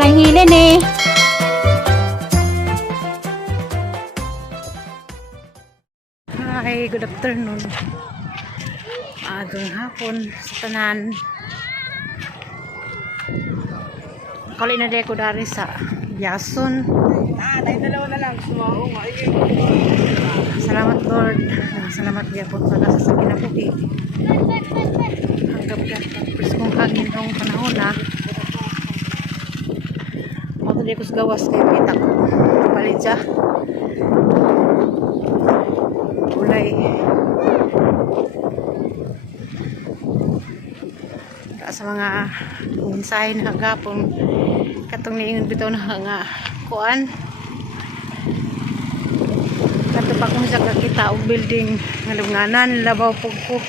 lang hilin eh. Hi, good afternoon. Agang hapon sa tanan. Kali na di ko dari sa Yason. Tayo dalawa na lang. Sumaho. Salamat Lord. Salamat dia po sa nasa sa kinabuhi. Hanggang kung hangin ng panahon na. Ako di ko sa gawas kaya kita ko. Palit siya. Ulay. Sa mga mensahe na hagapon katong niingon bitaw na nga kuan kato pa kung sa kakita og building nga lubnganan labaw pug ko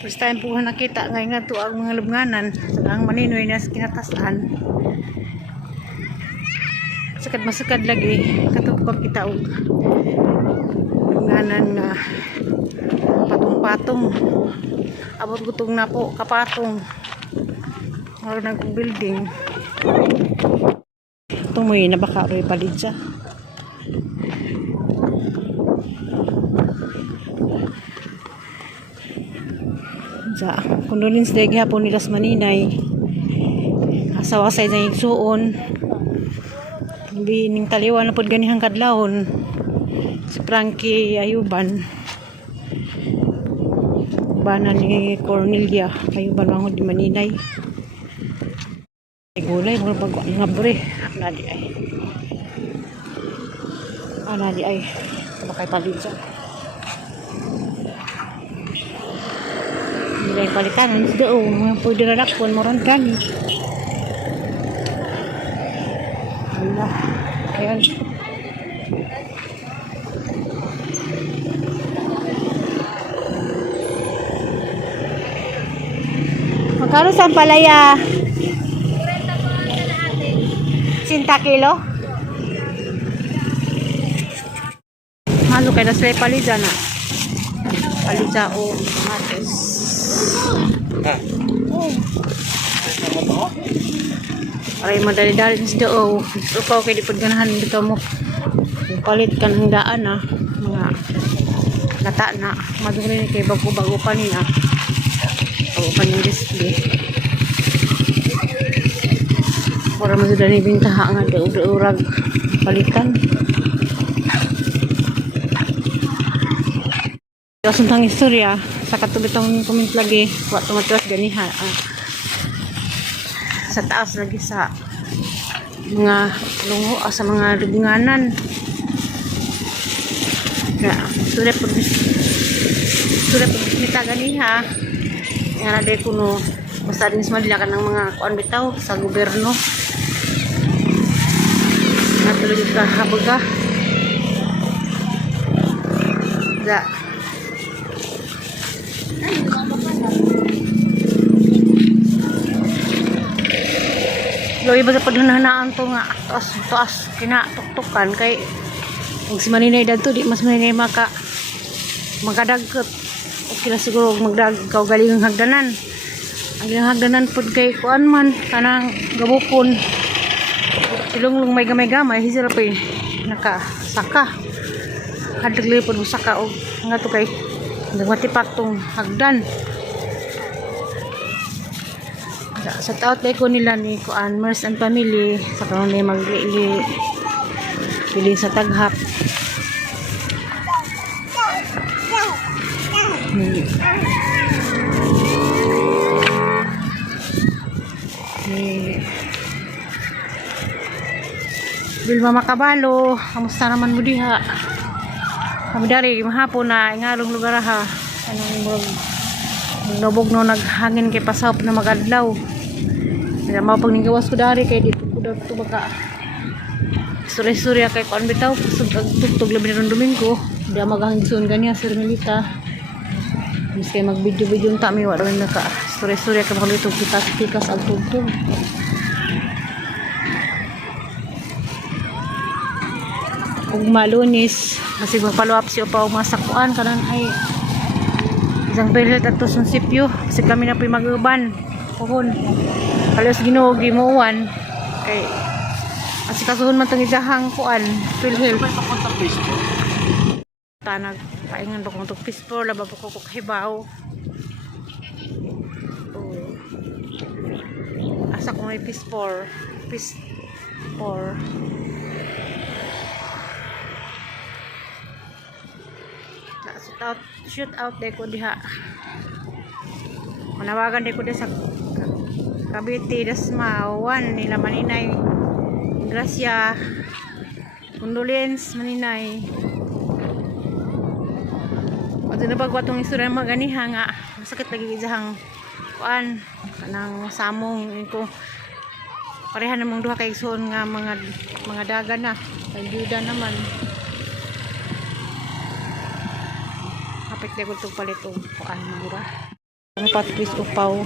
first time po nakita ngay nga to ang mga lubnganan ang maninoy na sa kinatasan sakad masakad lagi kato pa kita og lubnganan nga patong-patong abot gutong na po kapatong or nag-building tumoy na baka roy palit siya sa kondolins day gihapon nilas maninay asawa sa na igsuon bining taliwan na pod ganihang kadlawon si Frankie Ayuban bana ni Cornelia Ayuban mangod di maninay gulay mga bago nga bre nadi ay bakay palit nilay palitan ang do mga pwede na lakpon moron gani Allah ayan magkano sa palaya 50 kilo? Malo kaya nasa palidza na. Palidza o mates. Aray madali-dali sa do. Upaw kaya di pagganahan dito mo. Palit ka ng daan na. Mga lata na. Madugin kay bago-bago pa niya. Bago pa niyang display. Para masudah ni bintaha nga daug-daurag palitan. Kasuntang istorya sa katubitong comment lagi wa tumatiwas ganiha sa taas lagi sa mga lungo sa mga lubnganan. Ya, sudah kita ganiha. Nga na day kuno basta din madila ka ng mga kuan bitaw sa gobyerno. Natulog ka habaga. Da. Loy baga padunanaan to nga taas kinatuktukan kay kung si maninay dadto di mas maninay makadagkot. Okay na siguro magdagaw galing ang hagdanan. Ang hagdanan pod kay kuan man kanang gabukon. Silunglong may gamay-gamay hisira pa nakasaka. Hadagli pod saka og nga to kay nagmatipak tong hagdan. Sa taot day ko nila ni kuan Mers and Family sa karon ni maglili pili sa taghap. Bilma Makabalo, kamusta naman mo diha? Kami dari mahapon na ingalong lugar ha. Anong nabog no naghangin kay pasawp na magadlaw. Kaya mapag ninggawas ko dari kay dito ko dito baka surya kay kuan bitaw kusog tugtog labi ron Domingo. Di maghangison ganiya Sir Melita. Mis kay mag-video unta mi wa ron naka surya kay mga dito kita ang tugtog. Ug Malunis kasi magpalo-up si upaw masakuan kanan ay isang beses at to sunsipyo kasi kami na po'y mag-uban pohon kalos Ginoo gimuwan kay At sikasuhon man tong idahang kuan, PhilHealth. May papunta Facebook. Tanag paingan ba kung itong pispor, laba po ko hibaw. Asa ko may pispor. Shoot out day ko diha. Manawagan day ko diha sa Cavite, Dasmauan, nila Maninay Gracia, condolence Maninay. At nabagwa tong istorya maganiha nga masakit lagi isang kuan kanang samong ko pareha namang duha kay igsoon nga mga daga na kay duda naman kapit lego tong palitong kuan mura ang patwis upaw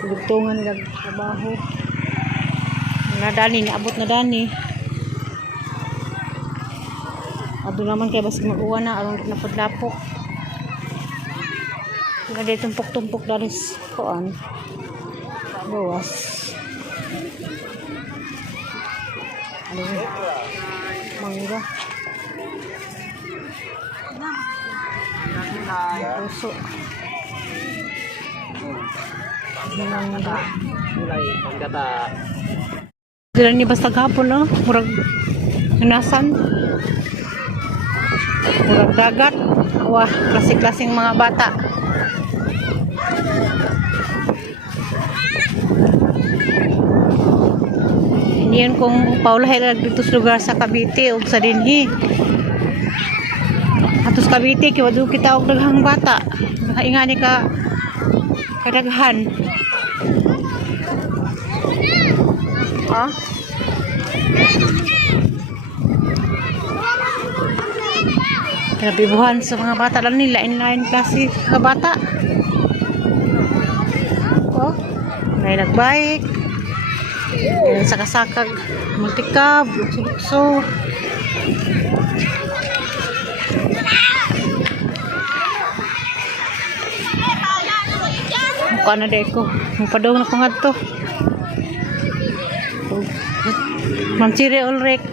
tugtungan nila trabaho na dani naabot na dani. Ado naman kay basig mag-uwan na aron napudlapok. Sila day tumpok-tumpok dalis koan. Bawas. Ano? Mangga. Puso. Mangga. Mulai panggata. Dila ni basta gapon no, murag nasan. Murag dagat. Wah, klasik-klasing mga bata. Hindi yan kung paulahin dito sa lugar sa Cavite o sa dinhi. Atos Cavite, kiwado kita og daghang bata. Ingani ka kadaghan. Ah? Pinabibuhan sa mga bata lang nila inline klase mga bata. Oh, may nagbike. May sakasakag multikab, lukso-lukso. Mukha na day ko. Magpadong na ko nga to. Mansiri Ulrich.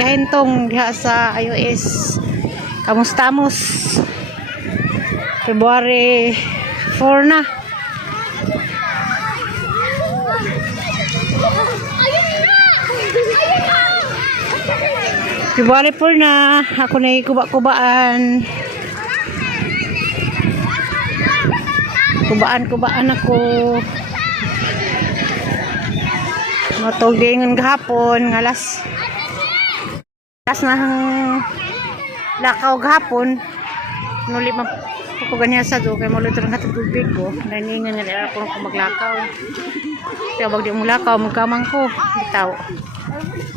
Kahintong diha sa iOS. Kamustamos. February 4 na. February 4 na. Ako na kuba-kubaan. Kubaan ako. Matugay ng gahapon. Ngalas na lakaw gahapon nuli ko ganyan sa do kay mulo lang hatag tubig ko naningan nga dira ko maglakaw kaya wag di mo lakaw magkamang ko bitaw.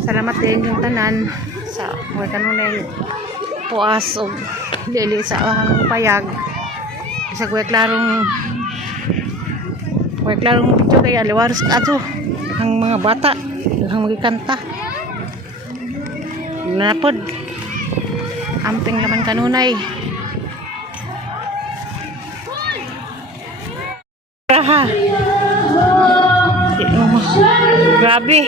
Salamat din yung tanan sa mga kanunay puas o dili sa ahang payag sa kuya klarong video kaya liwaros ato ang mga bata ang magikanta napod amping naman kanunay raha grabe